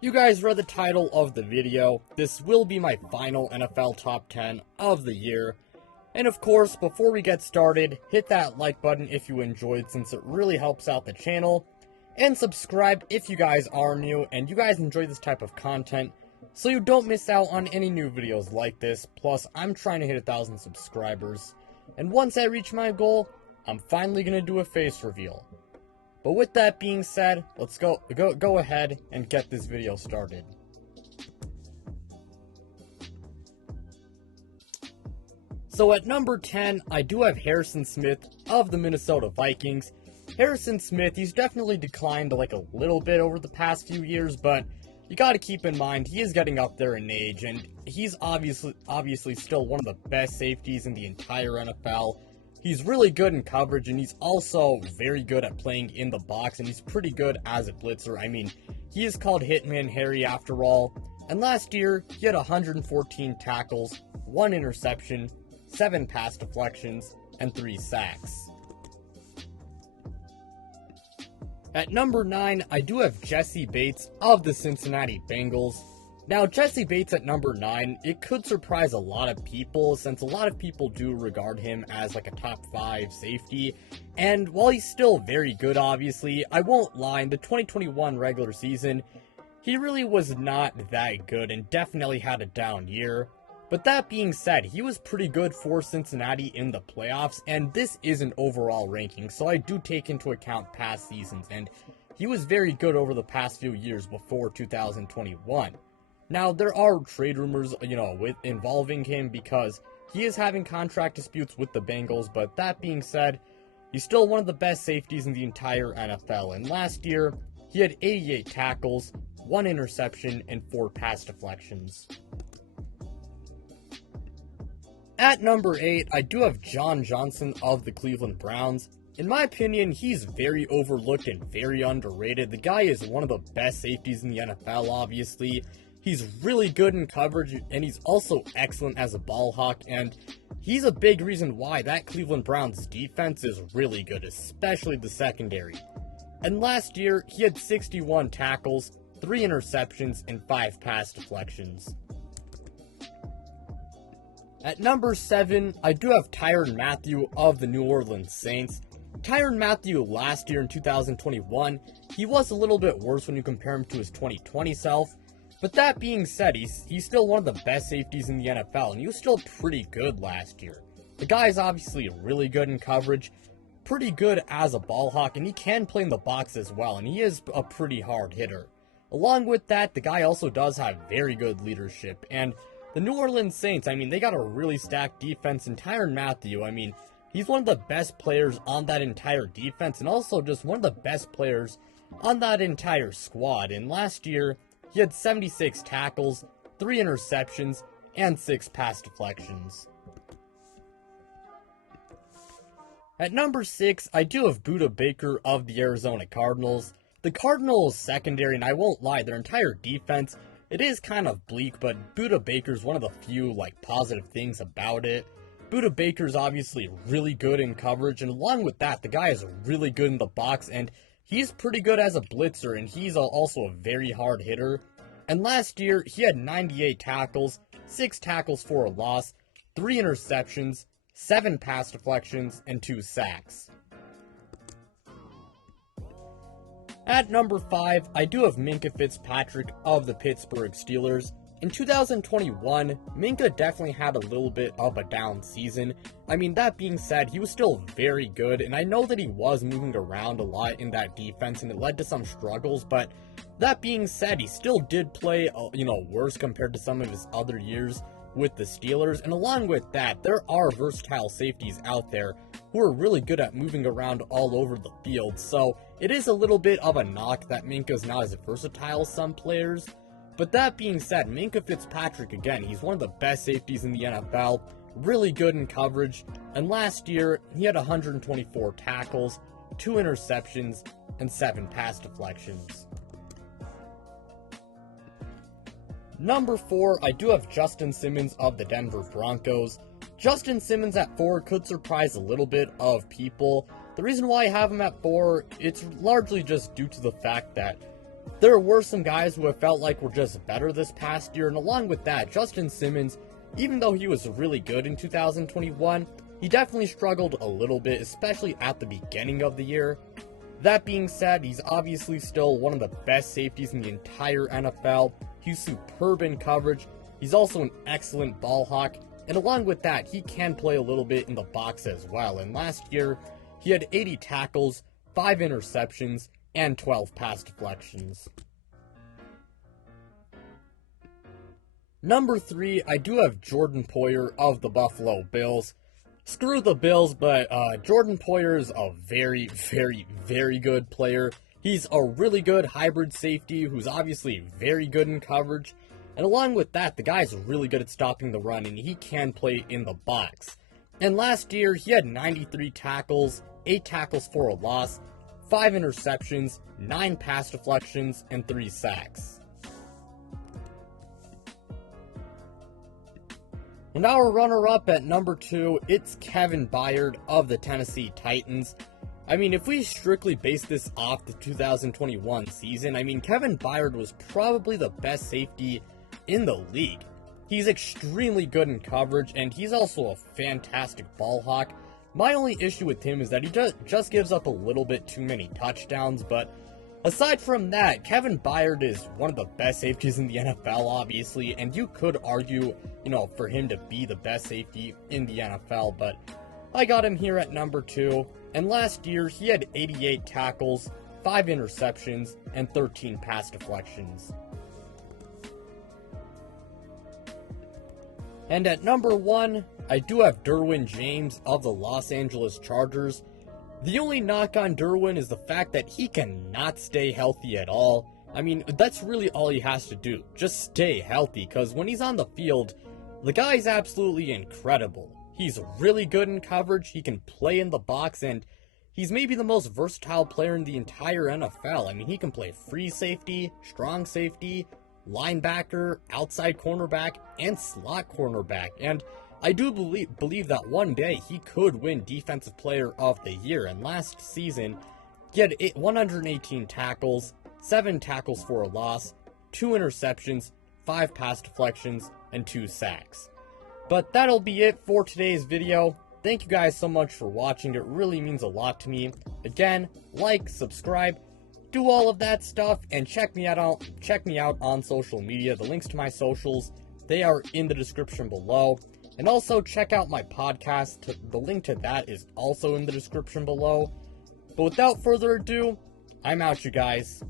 You guys read the title of the video. This will be my final NFL top 10 of the year. And of course, before we get started, hit that like button if you enjoyed, since it really helps out the channel. And subscribe if you guys are new and you guys enjoy this type of content, so you don't miss out on any new videos like this. Plus, I'm trying to hit 1,000 subscribers. And once I reach my goal, I'm finally going to do a face reveal. But with that being said, let's go ahead and get this video started. So at number 10, I do have Harrison Smith of the Minnesota Vikings. Harrison Smith, he's definitely declined like a little bit over the past few years, but you got to keep in mind he is getting up there in age, and he's obviously still one of the best safeties in the entire NFL. He's really good in coverage, and he's also very good at playing in the box, and he's pretty good as a blitzer. I mean, he is called Hitman Harry after all. And last year, he had 114 tackles, 1 interception, 7 pass deflections, and 3 sacks. At number 9, I do have Jessie Bates of the Cincinnati Bengals. Now, Jessie Bates at number 9, it could surprise a lot of people, since a lot of people do regard him as like a top 5 safety. And while he's still very good, obviously, I won't lie, in the 2021 regular season, he really was not that good and definitely had a down year. But that being said, he was pretty good for Cincinnati in the playoffs, and this is an overall ranking, so I do take into account past seasons, and he was very good over the past few years before 2021. Now, there are trade rumors, involving him because he is having contract disputes with the Bengals, but that being said, he's still one of the best safeties in the entire NFL, and last year, he had 88 tackles, 1 interception, and 4 pass deflections. At number 8, I do have John Johnson of the Cleveland Browns. In my opinion, he's very overlooked and very underrated. The guy is one of the best safeties in the NFL, obviously. He's really good in coverage, and he's also excellent as a ball hawk, and he's a big reason why that Cleveland Browns defense is really good, especially the secondary. And last year, he had 61 tackles, 3 interceptions, and 5 pass deflections. At number 7, I do have Tyrique Matthews of the New Orleans Saints. Tyrique Matthews last year in 2021, he was a little bit worse when you compare him to his 2020 self. But that being said, he's still one of the best safeties in the NFL, and he was still pretty good last year. The guy is obviously really good in coverage, pretty good as a ball hawk, and he can play in the box as well, and he is a pretty hard hitter. Along with that, the guy also does have very good leadership, and the New Orleans Saints, they got a really stacked defense, and Tyrique Matthews, he's one of the best players on that entire defense, and also just one of the best players on that entire squad. And last year, he had 76 tackles, 3 interceptions, and 6 pass deflections. At number 6, I do have Budda Baker of the Arizona Cardinals. The Cardinals secondary, and I won't lie, their entire defense, it is kind of bleak, but Budda Baker's one of the few, positive things about it. Budda Baker's obviously really good in coverage, and along with that, the guy is really good in the box, and he's pretty good as a blitzer, and he's also a very hard hitter. And last year, he had 98 tackles, 6 tackles for a loss, 3 interceptions, 7 pass deflections, and 2 sacks. At number 5, I do have Minkah Fitzpatrick of the Pittsburgh Steelers. In 2021, Minkah definitely had a little bit of a down season. That being said, he was still very good, and I know that he was moving around a lot in that defense, and it led to some struggles, but that being said, he still did play, worse compared to some of his other years with the Steelers, and along with that, there are versatile safeties out there who are really good at moving around all over the field, so it is a little bit of a knock that Minkah's not as versatile as some players. But that being said, Minkah Fitzpatrick, again, he's one of the best safeties in the NFL, really good in coverage, and last year, he had 124 tackles, 2 interceptions, and 7 pass deflections. Number 4, I do have Justin Simmons of the Denver Broncos. Justin Simmons at 4 could surprise a little bit of people. The reason why I have him at 4, it's largely just due to the fact that there were some guys who have felt like were just better this past year, and along with that, Justin Simmons, even though he was really good in 2021, he definitely struggled a little bit, especially at the beginning of the year. That being said, he's obviously still one of the best safeties in the entire NFL. He's superb in coverage. He's also an excellent ball hawk. And along with that, he can play a little bit in the box as well. And last year, he had 80 tackles, 5 interceptions, and 12 pass deflections. Number 3, I do have Jordan Poyer of the Buffalo Bills. Screw the Bills, but Jordan Poyer is a very, very, very good player. He's a really good hybrid safety who's obviously very good in coverage. And along with that, the guy's really good at stopping the run, and he can play in the box. And last year, he had 93 tackles, 8 tackles for a loss, 5 interceptions, 9 pass deflections, and 3 sacks. And our runner-up at number 2, it's Kevin Byrd of the Tennessee Titans. I mean, if we strictly base this off the 2021 season, I mean, Kevin Byrd was probably the best safety in the league. He's extremely good in coverage, and he's also a fantastic ball hawk. My only issue with him is that he just gives up a little bit too many touchdowns, but aside from that, Kevin Byrd is one of the best safeties in the NFL, obviously, and you could argue, for him to be the best safety in the NFL, but I got him here at number 2, and last year he had 88 tackles, 5 interceptions, and 13 pass deflections. And at number 1, I do have Derwin James of the Los Angeles Chargers. The only knock on Derwin is the fact that he cannot stay healthy at all. I mean, that's really all he has to do. Just stay healthy, because when he's on the field, the guy's absolutely incredible. He's really good in coverage, he can play in the box, and he's maybe the most versatile player in the entire NFL. I mean, he can play free safety, strong safety, linebacker, outside cornerback, and slot cornerback. And I do believe that one day he could win Defensive Player of the Year. And last season, he had 118 tackles, 7 tackles for a loss, 2 interceptions, 5 pass deflections, and 2 sacks. But that'll be it for today's video. Thank you guys so much for watching. It really means a lot to me. Again, like, subscribe, do all of that stuff, and check me out on social media. The links to my socials, they are in the description below. And also check out my podcast. The link to that is also in the description below. But without further ado, I'm out, you guys.